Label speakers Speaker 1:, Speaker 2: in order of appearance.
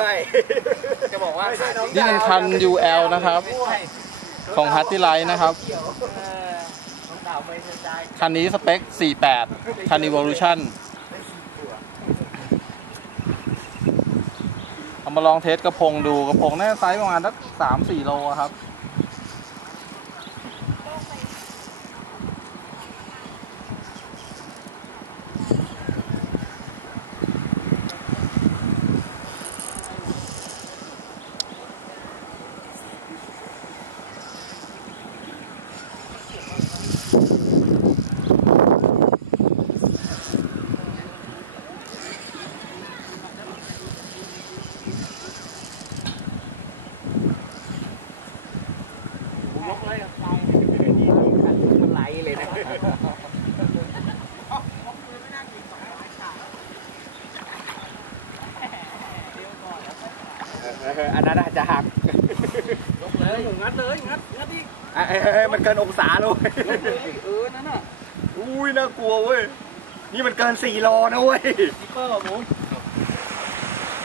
Speaker 1: ช่ จะบอกว่า
Speaker 2: นี่เป็นคัน UL นะครับ ของฮัตติไลท์นะครับ
Speaker 1: น้องดาวไม่สนใจ
Speaker 2: คันนี้สเปค 48 คัน Evolution เอามาลองเทสกระพงดูกระพงน่าจะไซส์ประมาณสัก3-4 โลครับ
Speaker 1: กเลยไปไหลเลยนะอันนั้นอาจจะหัก
Speaker 3: ยกเลยงัดเลยงัดงัดดิ
Speaker 1: เอ้ยเอ้ยมันเกินองศาเลย
Speaker 3: เออนั่นน่ะ
Speaker 1: อุ้ยน่ากลัวเว้ยนี่มันเกิน4โลนะเว้ย
Speaker 3: ซิปเปอร์หมู
Speaker 1: เ